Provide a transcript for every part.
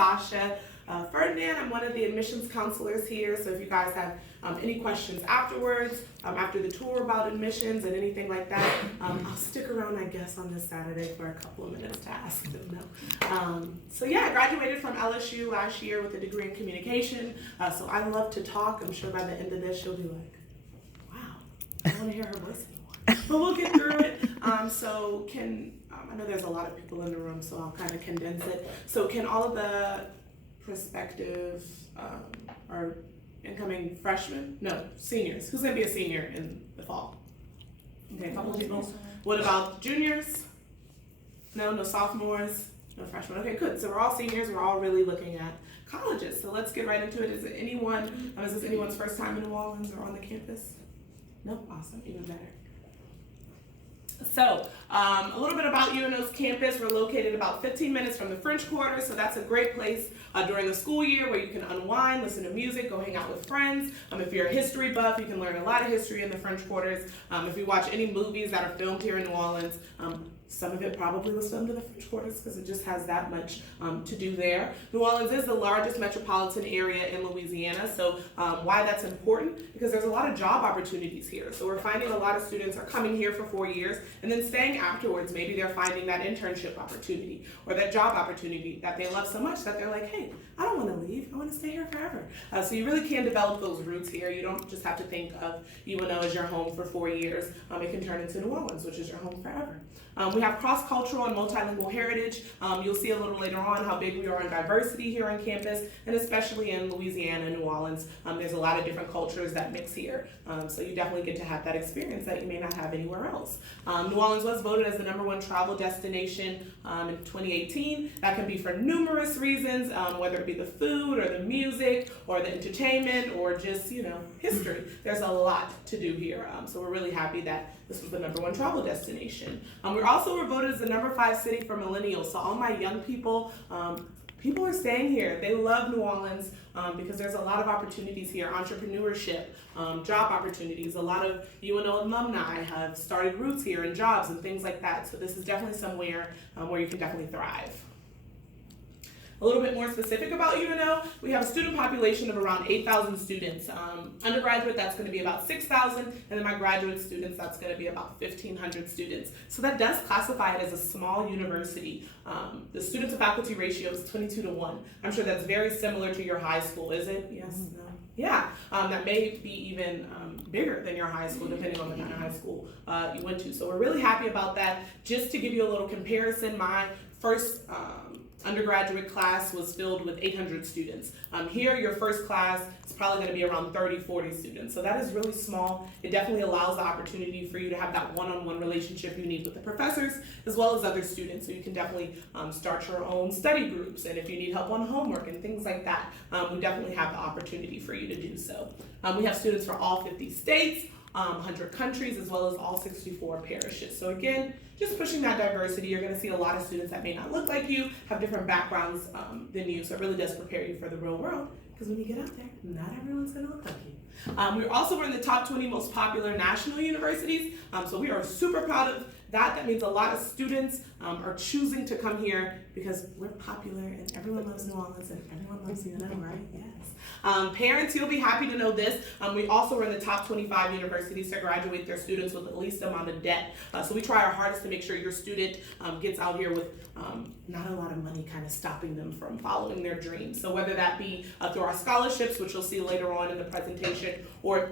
Sasha Ferdinand. I'm one of the admissions counselors here, so if you guys have any questions afterwards, after the tour about admissions and anything like that, I'll stick around, I guess, on this Saturday for a couple of minutes to ask them. So yeah, I graduated from LSU last year with a degree in communication, so I love to talk. I'm sure by the end of this, she'll be like, wow, I don't want to hear her voice anymore. But we'll get through it. I know there's a lot of people in the room, so I'll kind of condense it. So can all of the prospective or incoming freshmen, no, seniors, who's going to be a senior in the fall? Okay, a couple of people. What about juniors? No sophomores, no freshmen. Okay, good. So we're all seniors. We're all really looking at colleges. So let's get right into it. Is this anyone's first time in New Orleans or on the campus? No? Awesome. Even better. So, a little bit about UNO's campus. We're located about 15 minutes from the French Quarter, so that's a great place during the school year where you can unwind, listen to music, go hang out with friends. If you're a history buff, you can learn a lot of history in the French Quarters. If you watch any movies that are filmed here in New Orleans, some of it probably was filmed in the French Quarters because it just has that much to do there. New Orleans is the largest metropolitan area in Louisiana, so why that's important? Because there's a lot of job opportunities here. So we're finding a lot of students are coming here for 4 years and then staying afterwards. Maybe they're finding that internship opportunity or that job opportunity that they love so much that they're like, hey, I don't want to leave. I want to stay here forever. So you really can develop those roots here. You don't just have to think of UNO as your home for 4 years. It can turn into New Orleans, which is your home forever. We have cross-cultural and multilingual heritage. You'll see a little later on how big we are in diversity here on campus, and especially in Louisiana and New Orleans. There's a lot of different cultures that mix here, so you definitely get to have that experience that you may not have anywhere else. New Orleans was voted as the #1 travel destination in 2018. That can be for numerous reasons, whether it be the food or the music or the entertainment or just, history. There's a lot to do here, so we're really happy that this was the #1 travel destination. We also were voted as the #5 city for millennials. So all my young people, people are staying here. They love New Orleans because there's a lot of opportunities here, entrepreneurship, job opportunities. A lot of UNO alumni have started roots here and jobs and things like that. So this is definitely somewhere where you can definitely thrive. A little bit more specific about UNO, we have a student population of around 8,000 students. Undergraduate, that's going to be about 6,000, and then my graduate students, that's going to be about 1,500 students. So that does classify it as a small university. The student to faculty ratio is 22-1. I'm sure that's very similar to your high school, is it? Yes? No? Yeah, that may be even bigger than your high school, depending on the kind of high school you went to. So we're really happy about that. Just to give you a little comparison, my first undergraduate class was filled with 800 students. Here, your first class is probably going to be around 30, 40 students. So that is really small. It definitely allows the opportunity for you to have that one-on-one relationship you need with the professors as well as other students. So you can definitely start your own study groups, and if you need help on homework and things like that, we definitely have the opportunity for you to do so. We have students for all 50 states, 100 countries, as well as all 64 parishes. So again, just pushing that diversity. You're going to see a lot of students that may not look like you, have different backgrounds than you, so it really does prepare you for the real world, because when you get out there, not everyone's going to look like you. We're also in the top 20 most popular national universities, so we are super proud of that. That means a lot of students are choosing to come here because we're popular and everyone loves New Orleans and everyone loves UNO, right? Yes. Parents, you'll be happy to know this. We also are in the top 25 universities to graduate their students with the least amount of debt. So we try our hardest to make sure your student gets out here with not a lot of money kind of stopping them from following their dreams. So whether that be through our scholarships, which you'll see later on in the presentation, or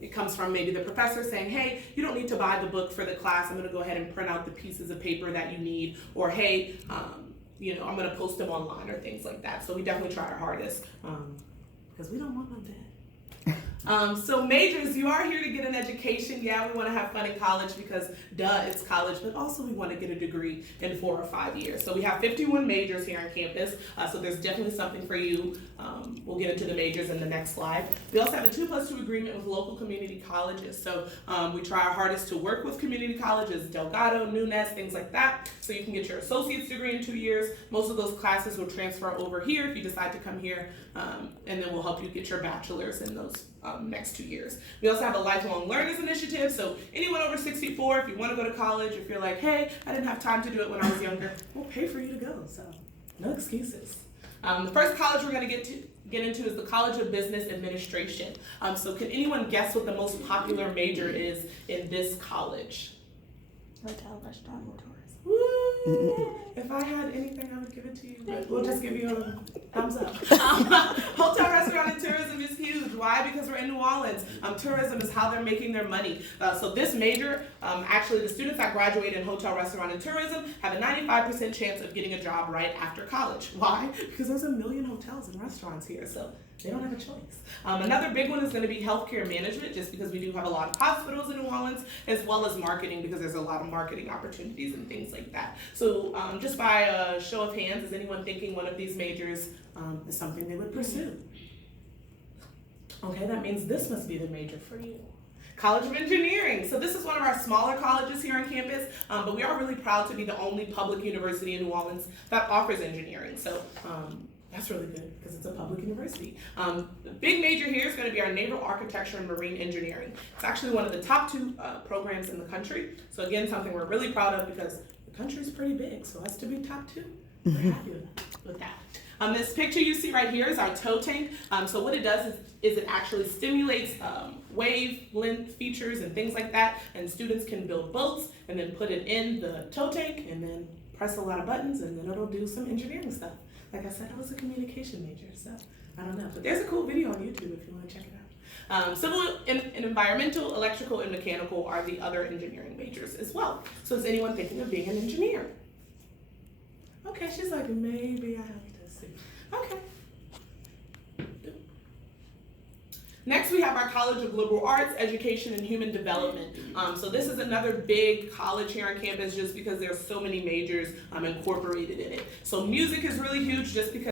it comes from maybe the professor saying, hey, you don't need to buy the book for the class. I'm going to go ahead and print out the pieces of paper that you need. Or hey, I'm going to post them online or things like that. So we definitely try our hardest because we don't want no debt. So majors, you are here to get an education. Yeah, we want to have fun in college because it's college, but also we want to get a degree in 4 or 5 years. So we have 51 majors here on campus, so there's definitely something for you. We'll get into the majors in the next slide. We also have a 2+2 agreement with local community colleges. So we try our hardest to work with community colleges, Delgado, Nunes, things like that. So you can get your associate's degree in 2 years. Most of those classes will transfer over here if you decide to come here, and then we'll help you get your bachelor's in those next 2 years. We also have a lifelong learners initiative, so anyone over 64, if you want to go to college, if you're like, hey, I didn't have time to do it when I was younger, we'll pay for you to go, so no excuses. The first college we're going to get into is the College of Business Administration. So can anyone guess what the most popular major is in this college? Hotel, restaurant, and tourism. Woo! If I had anything, I would give it to you, but we'll just give you a thumbs up. Hotel, restaurant, and tourism is huge. Why? Because we're in New Orleans. Tourism is how they're making their money. So this major, actually the students that graduate in hotel, restaurant, and tourism have a 95% chance of getting a job right after college. Why? Because there's a million hotels and restaurants here, so they don't have a choice. Another big one is going to be healthcare management, just because we do have a lot of hospitals in New Orleans, as well as marketing, because there's a lot of marketing opportunities and things like that. So just by a show of hands, is anyone thinking one of these majors is something they would pursue? Okay, that means this must be the major for you. College of Engineering. So this is one of our smaller colleges here on campus, but we are really proud to be the only public university in New Orleans that offers engineering. So that's really good because it's a public university. The big major here is going to be our naval architecture and marine engineering. It's actually one of the top 2 programs in the country. So again, something we're really proud of because the country's pretty big. So us to be top 2, we're happy with that. This picture you see right here is our tow tank. So what it does is it actually stimulates wave length features and things like that. And students can build boats and then put it in the tow tank and then press a lot of buttons and then it'll do some engineering stuff. Like I said, I was a communication major, so I don't know. But there's a cool video on YouTube if you want to check it out. Civil and environmental, electrical, and mechanical are the other engineering majors as well. So is anyone thinking of being an engineer? Okay, she's like, maybe I have to see. Okay. Next, we have our College of Liberal Arts, Education, and Human Development. So this is another big college here on campus just because there's so many majors incorporated in it. So music is really huge just because